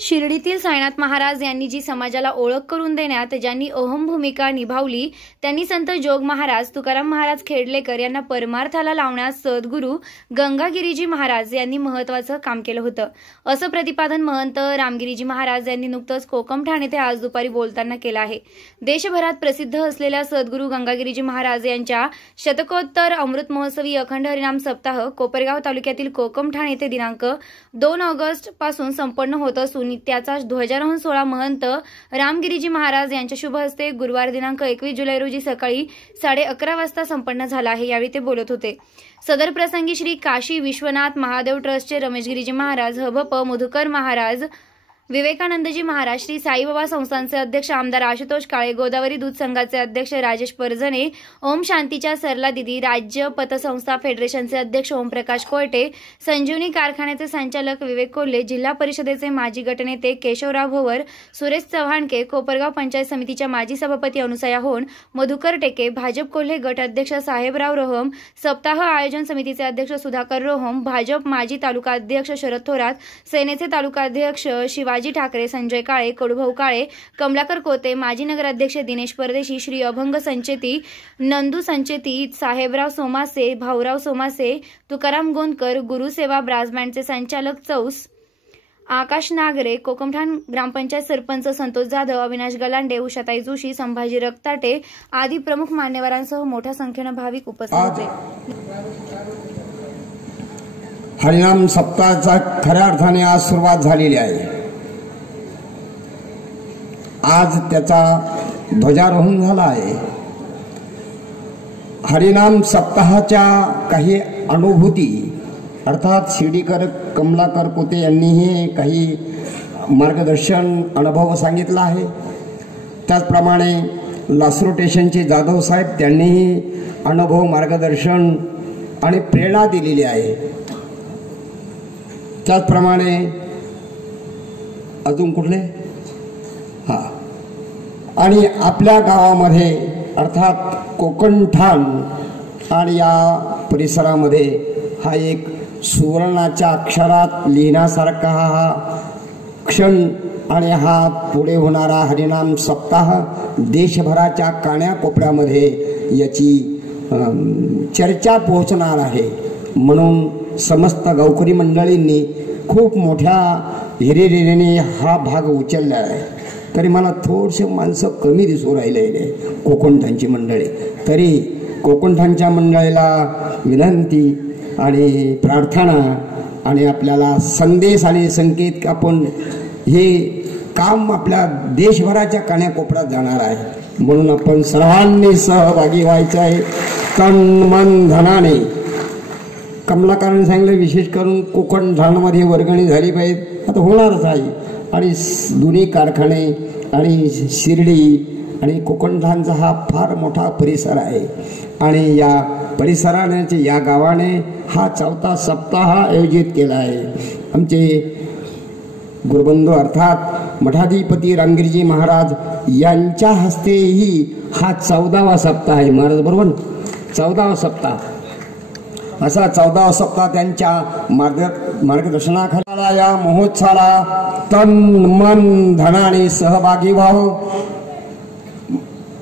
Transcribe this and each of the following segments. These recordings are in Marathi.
शिर्डीतील साईनाथ महाराज यांनी जी समाजाला ओळख करून देण्यात ज्यांनी अहम भूमिका निभावली त्यांनी संत जोग महाराज तुकाराम महाराज खेडलेकर यांना परमार्थाला लावण्यास सद्गुरू गंगागिरीजी महाराज यांनी महत्त्वाचं काम केलं होतं असं प्रतिपादन महंत रामगिरीजी महाराज यांनी नुकतंच कोकमठाण येथे आज दुपारी बोलताना केलं आहे। देशभरात प्रसिद्ध असलेल्या सद्गुरू गंगागिरीजी महाराज यांच्या शतकोत्तर अमृत महोत्सवी अखंड हरिनाम सप्ताह कोपरगाव तालुक्यातील कोकमठाण येथे दिनांक 2 ऑगस्ट पासून संपन्न होत असून त्याचा ध्वजारोहण सोहळा महंत रामगिरीजी महाराज यांच्या शुभ हस्ते गुरुवार दिनांक 21 जुलै रोजी सकाळी 11:30 वाजता संपन्न झाला आहे। यावेळी ते बोलत होते। सदर प्रसंगी श्री काशी विश्वनाथ महादेव ट्रस्टचे रमेशगिरीजी महाराज, हभप मधुकर महाराज, विवेकानंदजी महाराज, श्री साईबाबा संस्थानचे अध्यक्ष आमदार आशुतोष काळे, गोदावरी दूध संघाचे अध्यक्ष राजेश परजणे, ओम शांतीच्या सरला दिदी, राज्य पतसंस्था फेडरेशनचे अध्यक्ष ओमप्रकाश कोयटे, संजीवनी कारखान्याचे संचालक विवेक कोल्हे, जिल्हा परिषदेचे माजी गटनेते केशवराव भोवर, सुरेश चव्हाणके, कोपरगाव पंचायत समितीच्या माजी सभापती अनुसया होन, मधुकर टेके, भाजप कोल्हे गट अध्यक्ष साहेबराव रोहम, सप्ताह आयोजन समितीचे अध्यक्ष सुधाकर रोहम, भाजप माजी तालुका अध्यक्ष शरद थोरात, सेनेचे तालुका अध्यक्ष शिवाजी ठाकरे, संजय काळे, कडूभाऊ काळे, कमलाकर कोते, माजी नगराध्यक्ष दिनेश परदेशी, श्री अभंग संचेती, नंदू संचेती, साहेबराव सोमासे, भाऊराव सोमासे, तुकाराम गोंदकर, गुरुसेवा ब्रास बँडचे संचालक चौस, आकाश नागरे, कोकमठाण ग्रामपंचायत सरपंच संतोष जाधव, अविनाश गलांडे, उषाताई जोशी, संभाजी रक्ताटे आदी प्रमुख मान्यवरांसह मोठ्या संख्येने भाविक उपस्थित होते. हरिनाम सप्ताहाचा खऱ्या अर्थाने आज सुरुवात झालेली आहे. आज त्याचा ध्वजारोहण झाला आहे. हरिनाम सप्ताहाच्या काही अनुभूती अर्थात शिर्डीकर कमलाकर कोते यांनीही काही मार्गदर्शन अनुभव सांगितला आहे. त्याचप्रमाणे लासरू स्टेशनचे जाधव साहेब त्यांनीही अनुभव मार्गदर्शन आणि प्रेरणा दिलेली आहे. त्याचप्रमाणे अजून कुठले आणि आपल्या गावामध्ये अर्थात कोकणठाण आणि या परिसरामध्ये हा एक सुवर्णाच्या अक्षरात लिहिण्यासारखा हा क्षण आणि हा पुढे होणारा हरिनाम सप्ताह देशभराच्या कानाकोपऱ्यामध्ये याची चर्चा पोहोचणार आहे. म्हणून समस्त गावकरी मंडळींनी खूप मोठ्या हिरिरीने हा भाग उचलला आहे. तरी मला थोडसे माणसं कमी दिसू राहिले कोकणठाणची मंडळी. तरी कोकणठाणच्या मंडळीला विनंती आणि प्रार्थना आणि आपल्याला संदेश आणि संकेत आपण हे काम आपल्या देशभराच्या कानाकोपऱ्यात जाणार आहे. म्हणून आपण सर्वांनी सहभागी व्हायचं आहे तन मन धनाने. कमलाकारांनी सांगितलं विशेष करून कोकणठाणमध्ये वर्गणी झाली पाहिजे. आता होणारच आहे. आणि दोन्ही कारखाने आणि शिर्डी आणि कोकणठाणचा हा फार मोठा परिसर आहे. आणि या परिसराने या गावाने हा 4था सप्ताह आयोजित केला आहे. आमचे गुरुबंधू अर्थात मठाधिपती रामगिरीजी महाराज यांच्या हस्तेही हा 14वा सप्ताह आहे. महाराज बरोबर 14वा सप्ताह असा 14वा सप्ताह त्यांच्या मार्गदर्शनाखाली या महोत्सवाला तन मन धनाने सहभागी व्हावं.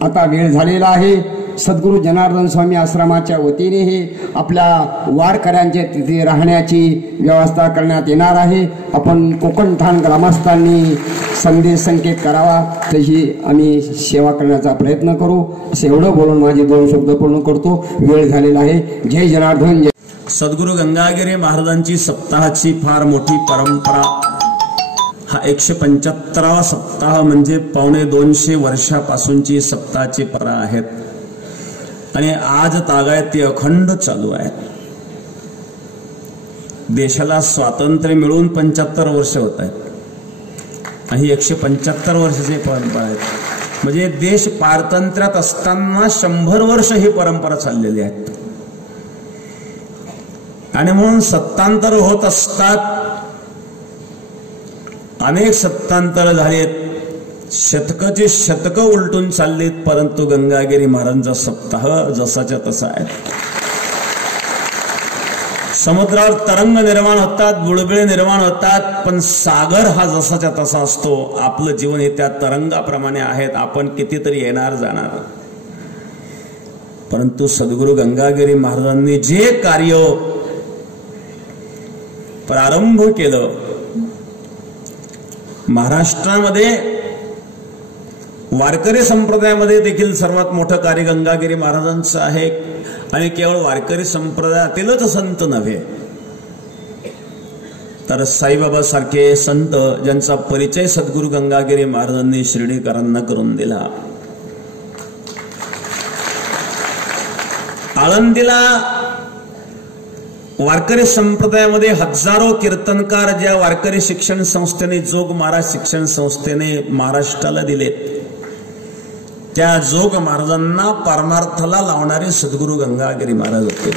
आता वेळ झालेला आहे. सद्गुरू जनार्दन स्वामी आश्रमाच्या वतीने हे आपल्या वारकऱ्यांच्या तिथे राहण्याची व्यवस्था करण्यात येणार आहे. आपण कोकणठाण ग्रामस्थांनी संदेश संकेत करावा तशी आम्ही सेवा करण्याचा प्रयत्न करू. असं एवढं बोलून माझे 2 शब्द पूर्ण करतो. वेळ झालेला आहे. जय जनार्दन. सद्गुरू गंगागिरी महाराजांची सप्ताहाची फार मोठी परंपरा. हा 175वा सप्ताह म्हणजे 250 वर्षापासूनची सप्ताहाची परंपरा आहेत. आणि आज तागायत ती अखंड चालू आहे. देशाला स्वातंत्र्य मिळून 75 वर्ष होत आहेत आणि 175 वर्षाची परंपरा आहे. म्हणजे देश पारतंत्र्यात असताना 100 वर्ष ही परंपरा चाललेली आहे. आणि म्हणून सत्तांतर होत असतात. अनेक सत्तांतर झालेत. शतकाची शतकं उलटून चाललीत. परंतु गंगागिरी महाराजांचा सप्ताह जसाच्या तसा आहे. समुद्रावर तरंग निर्माण होतात, बुळबुळे निर्माण होतात, पण सागर हा जसाच्या तसा असतो. आपलं जीवन हे त्या तरंगाप्रमाणे आहेत. आपण कितीतरी येणार जाणार. परंतु सद्गुरू गंगागिरी महाराजांनी जे कार्य प्रारंभ केलं, महाराष्ट्रामध्ये वारकरी संप्रदायामध्ये देखील सर्वात मोठं कार्य गंगागिरी महाराजांचं आहे. आणि केवळ वारकरी संप्रदायातीलच संत नव्हे तर साईबाबा सारखे संत ज्यांचा परिचय सद्गुरू गंगागिरी महाराजांनी शिर्डीकरांना करून दिला. आळंदीला वारकरी संप्रदायामध्ये हजारो कीर्तनकार ज्या वारकरी शिक्षण संस्थेने जोग महाराज शिक्षण संस्थेने महाराष्ट्राला दिलेत, त्या जोग महाराजांना परमार्थाला लावणारे सद्गुरू गंगागिरी महाराज होते.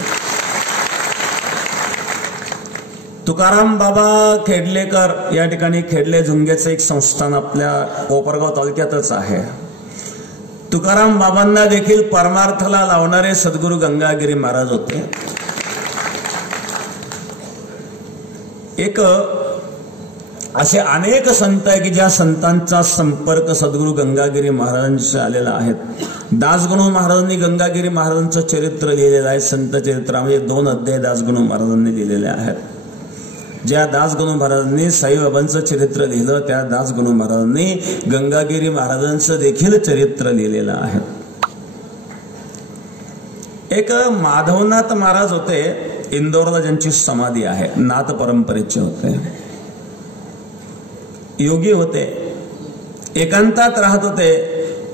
तुकाराम बाबा खेडलेकर या ठिकाणी खेडले झुंगेचं एक संस्थान आपल्या कोपरगाव तालुक्यातच आहे. तुकाराम बाबांना देखील परमार्थाला लावणारे सद्गुरू गंगागिरी महाराज होते. एक असे अनेक संत आहे की ज्या संतांचा संपर्क सद्गुरू गंगागिरी महाराजांशी आलेला आहे. दासगणू महाराजांनी गंगागिरी महाराजांचं चरित्र लिहिलेलं आहे. संत चरित्रामध्ये 2 अध्याय दासगणू महाराजांनी लिहिलेले आहेत. ज्या दासगणू महाराजांनी साईबाबांचं चरित्र लिहिलं त्या दासगणू महाराजांनी गंगागिरी महाराजांचं देखील चरित्र लिहिलेलं आहे. एक माधवनाथ महाराज होते इंदोरला, ज्यांची समाधी आहे, नाथ परंपरेचे होते, योगी होते, एकांतात राहत होते,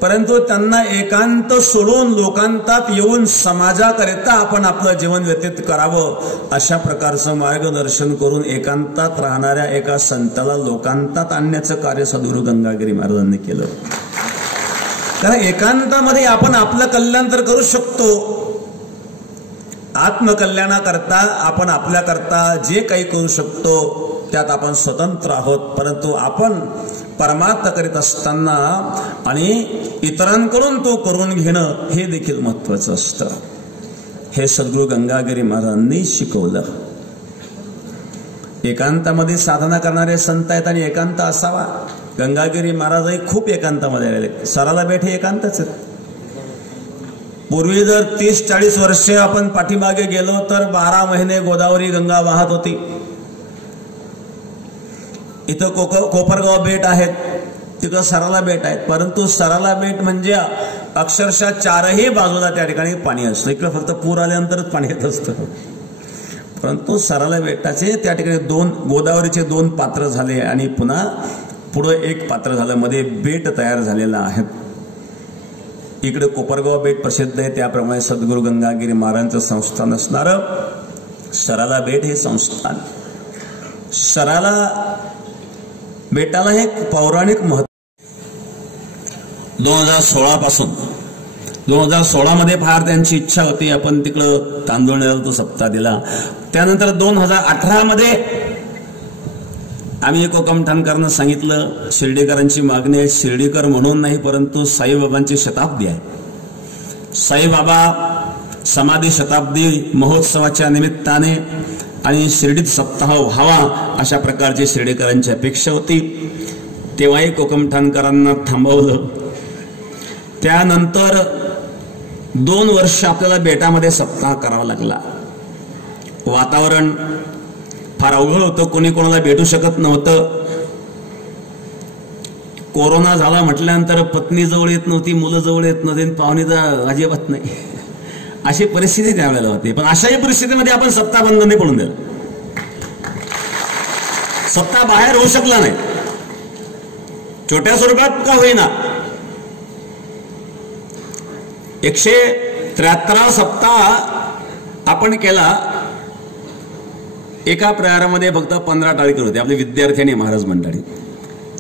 परंतु त्यांना एकांत सोडून लोकांतात येऊन समाजाकरिता आपण आपलं जीवन व्यतीत करावं अशा प्रकारचं मार्गदर्शन करून एकांतात राहणाऱ्या एका संताला लोकांतात आणण्याचं कार्य सद्गुरू गंगागिरी महाराजांनी केलं. कारण एकांतामध्ये आपण आपलं कल्याण तर करू शकतो, आत्मकल्याणाकरता आपण आपल्याकरता जे काही करू शकतो त्यात आपण स्वतंत्र आहोत, परंतु आपण परमार्थ करीत असताना आणि इतरांकडून तो करून घेणं हे देखील महत्वाचं असतं. हे सद्गुरू गंगागिरी महाराजांनी शिकवलं. एकांतामध्ये साधना करणारे संत आहेत आणि एकांत असावा. गंगागिरी महाराजही खूप एकांतामध्ये राहिले. सराला बेट हे एकांतच आहेत. पूर्वी जर 30-40 वर्षे आपण पाठीमागे गेलो तर 12 महिने गोदावरी गंगा वाहत होती. इथं कोपरगाव बेट आहेत, तिथं सराला बेट आहेत, परंतु सराला बेट म्हणजे अक्षरशः 4ही बाजूला त्या ठिकाणी पाणी असतं. इकडे फक्त पूर आल्यानंतरच पाणी येत असतं. परंतु सराला बेटाचे त्या ठिकाणी गोदावरीचे 2 पात्र झाले आणि पुन्हा पुढे 1 पात्र झालं, मध्ये बेट तयार झालेला आहे. इकडे कोपरगाव बेट प्रसिद्ध आहे, त्याप्रमाणे सद्गुरू गंगागिरी महाराजांचं संस्थान असणारं सराला बेट हे संस्थान. सराला बेटाला एक पौराणिक महत्व. 2016 पासून 2016 मध्ये फार त्यांची इच्छा होती आपण तिकडं तांदूळ नेला, तो सप्ताह दिला. त्यानंतर 2018 मध्ये आम्ही एक कोकमठाणकरांना सांगितलं, शिर्डीकरांची मागणी आहे, शिर्डीकर म्हणून नाही परंतु साईबाबांची शताब्दी आहे. साईबाबा समाधी शताब्दी महोत्सवाच्या निमित्ताने आणि शिर्डीत सप्ताह व्हावा अशा प्रकारची शिर्डीकरांची अपेक्षा होती. तेव्हाही कोकमठाणकरांना थांबवलं. त्यानंतर 2 वर्ष आपल्याला बेटामध्ये सप्ताह करावा लागला. वातावरण फार अवघड होतं, कोणी कोणाला भेटू शकत नव्हतं. कोरोना झाला म्हटल्यानंतर पत्नी जवळ येत नव्हती, मुलं जवळ येत नव्हती, पाहुणे तर अजिबात नाही, अशी परिस्थिती त्यावेळेला होती. पण अशाही परिस्थितीमध्ये आपण सप्ताह बंद नाही पडून दिला. सप्ताह बाहेर होऊ शकला नाही, छोट्या स्वरूपात का होईना. 173 सप्ताह आपण केला. एका प्रहारामध्ये फक्त 15 टाळकर होते, आपले विद्यार्थी आणि महाराज मंडळी.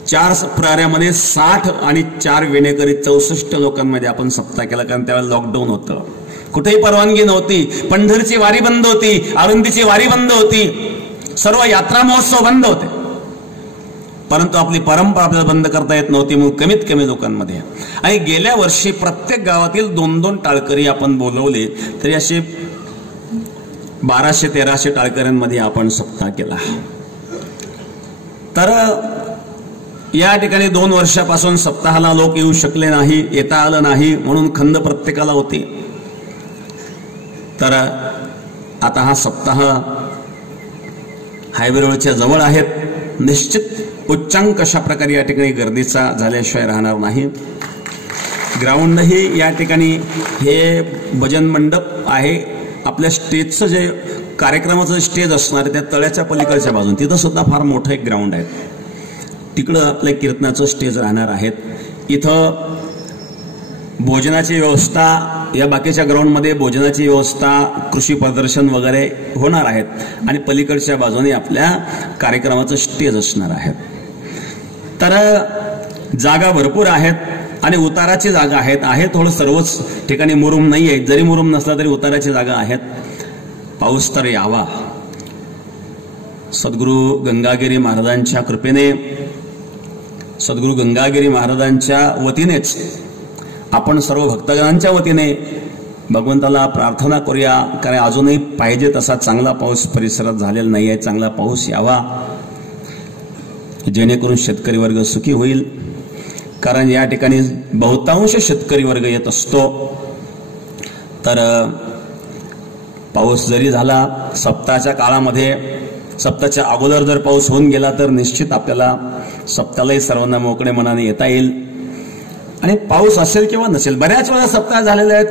4 प्रहारामध्ये 60 आणि 4 विणेकरी 64 लोकांमध्ये आपण सप्ताह केला. कारण त्यावेळेला लॉकडाऊन होतं, कुठेही परवानगी नव्हती. पंढरीची वारी बंद होती, आळंदीची वारी बंद होती, सर्व यात्रा महोत्सव बंद होते. परंतु आपली परंपरा आपल्याला बंद करता येत नव्हती, म्हणून कमीत कमी लोकांमध्ये. आणि गेल्या वर्षी प्रत्येक गावातील 2-2 टाळकरी आपण बोलवले, तरी असे 1200-1300 टाळकऱ्यांमध्ये आपण सप्ताह केला. तर या ठिकाणी 2 वर्षापासून सप्ताहाला लोक येऊ शकले नाही, येता आलं नाही, म्हणून खंत प्रत्येकाला होती. तर आता हा सप्ताह हायवे रोडच्या जवळ आहेत. निश्चित उच्चांक अशा प्रकारे या ठिकाणी गर्दीचा झाल्याशिवाय राहणार नाही. ग्राउंडही या ठिकाणी हे भजन मंडप आहे. आपल्या स्टेजचं जे कार्यक्रमाचं स्टेज असणार आहे त्या तळ्याच्या पलीकडच्या बाजून तिथं सुद्धा फार मोठं एक ग्राउंड आहे. तिकडं आपल्या कीर्तनाचं स्टेज राहणार आहेत. इथं भोजनाची व्यवस्था, या बाकीच्या ग्राउंडमध्ये भोजनाची व्यवस्था, कृषी प्रदर्शन वगैरे होणार आहेत. आणि पलीकडच्या बाजूने आपल्या कार्यक्रमाचं स्टेज असणार आहे. तर जागा भरपूर आहेत आणि उताराची जागा आहे थोडं. सर्वच ठिकाणी मुरुम नाही आहे, जरी मुरुम नसला तरी उताराची जागा आहेत. पाऊस तर यावा. सद्गुरू गंगागिरी महाराजांच्या कृपेने, सद्गुरू गंगागिरी महाराजांच्या वतीनेच आपण सर्व भक्तगणांच्या वतीने भगवंताला प्रार्थना करूया. कारण अजूनही पाहिजे तसा चांगला पाऊस परिसरात झालेला नाही आहे. चांगला पाऊस यावा जेणेकरून शेतकरी वर्ग सुखी होईल. कारण या ठिकाणी बहुतांश शेतकरी वर्ग येत असतो. तर पाऊस जरी झाला, सप्ताहाच्या काळामध्ये सप्ताहाच्या अगोदर जर पाऊस होऊन गेला तर निश्चित आपल्याला सप्ताहालाही सर्वांना मोकळे मनाने येता येईल. आणि पाऊस असेल किंवा नसेल, बऱ्याच वेळा सप्ताह झालेले आहेत,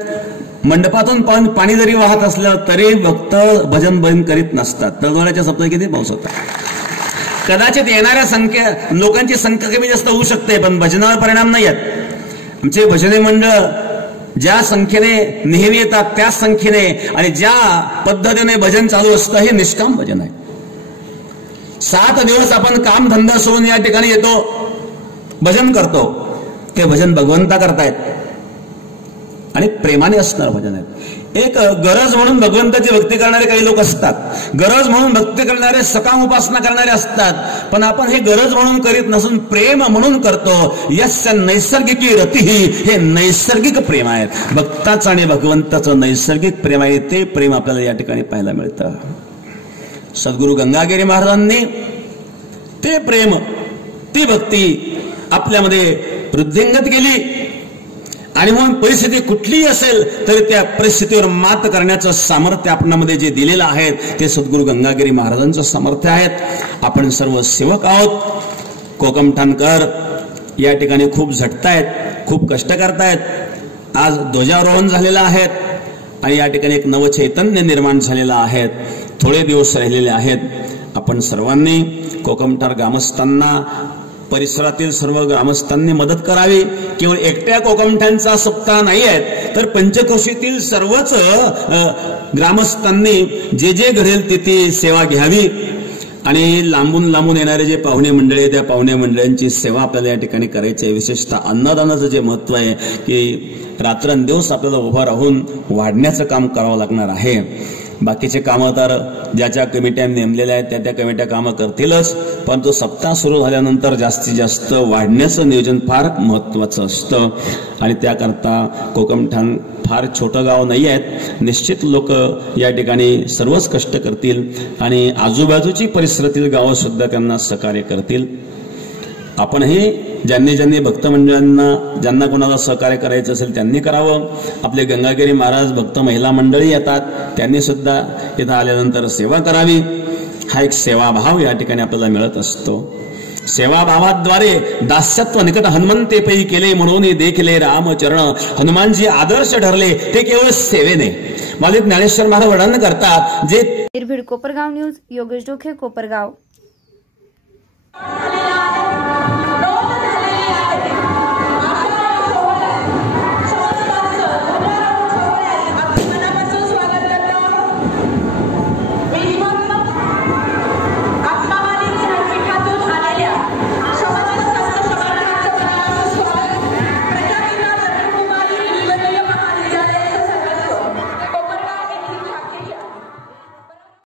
मंडपातून पाणी जरी वाहत असलं तरी भक्त भजन बंद करीत नसतात. तळवळ्याच्या सप्ताह किती पाऊस होता. कदाचित येणाऱ्या लोकांची संख्या कमी जास्त होऊ शकते, पण भजनावर परिणाम नाही येत. आमचे भजनी मंडळ ज्या संख्येने नेहमी येतात त्याच संख्येने आणि ज्या पद्धतीने भजन चालू असतं हे निष्काम भजन आहे. 7 दिवस आपण काम धंदा सोडून या ठिकाणी येतो, भजन करतो. ते भजन भगवंता करतायत आणि प्रेमाने असणार भजन आहे. एक गरज म्हणून भगवंताची भक्ती करणारे काही लोक असतात, गरज म्हणून भक्ती करणारे सकाम उपासना करणारे असतात, पण आपण हे गरज म्हणून करीत नसून प्रेम म्हणून करतो. यस्य नैसर्गिकी रती, हे नैसर्गिक प्रेम आहे. भक्ताचं आणि भगवंताचं नैसर्गिक प्रेम आहे. ते प्रेम आपल्याला या ठिकाणी पाहायला मिळतं. सद्गुरू गंगागिरी महाराजांनी ते प्रेम, ती भक्ती आपल्यामध्ये वृद्धिंगत केली. आणि म्हणून परिस्थिती कुठलीही असेल तरी त्या परिस्थितीवर मात करण्याचं सामर्थ्य आपणामध्ये जे दिलेलं आहे ते सद्गुरू गंगागिरी महाराजांचं सामर्थ्य आहेत. आपण सर्व सेवक आहोत. कोकमठाणकर या ठिकाणी खूप झटतायत, खूप कष्ट करतायत. आज ध्वजारोहण झालेलं आहे आणि या ठिकाणी एक नवचैतन्य निर्माण झालेलं आहे. थोडे दिवस राहिलेले आहेत. आपण सर्वांनी कोकमठार ग्रामस्थांना, परिसरातील सर्व ग्रामस्थांनी मदत करावी. केवळ एकट्या कोकमठांचा सप्ताह नाही आहे तर पंचक्रोशीतील सर्वच ग्रामस्थांनी जे जे घडेल तिथे सेवा घ्यावी. आणि लांबून लांबून येणारे जे पाहुणे मंडळी, त्या पाहुणे मंडळींची सेवा आपल्याला या ठिकाणी करायची आहे. विशेषतः अन्नदानाचं जे महत्व आहे की रात्रंदिवस आपल्याला उभं राहून वाढण्याचं काम करावं लागणार आहे. बाकीचे कामं तर ज्याच्या कमिट्या नेमलेल्या आहेत त्या कमिट्या कामं करतीलच, परंतु सप्ताह सुरू झाल्यानंतर जास्तीत जास्त वाढण्याचं नियोजन फार महत्वाचं असतं. आणि त्याकरता कोकमठाण फार छोटं गाव नाही आहेत. निश्चित लोक या ठिकाणी सर्वच कष्ट करतील आणि आजूबाजूची परिसरातील गावं सुद्धा त्यांना सहकार्य करतील. आपणही ज्यांनी ज्यांनी भक्त मंडळांना, ज्यांना कोणाला सहकार्य करायचं असेल त्यांनी करावं. आपले गंगागिरी महाराज भक्त महिला मंडळी येतात, त्यांनी सुद्धा इथं आल्यानंतर सेवा करावी. हा एक सेवाभाव या ठिकाणी आपल्याला मिळत असतो. सेवाभावाद्वारे दास्यत्व निकट हनुमंते पै केले, म्हणून देखले रामचरण. हनुमानजी आदर्श ठरले ते केवळ सेवेने. मालिक ज्ञानेश्वर महाराज वर्णन करतात जे कोपरगाव न्यूज, योगेश डोखे, कोपरगाव.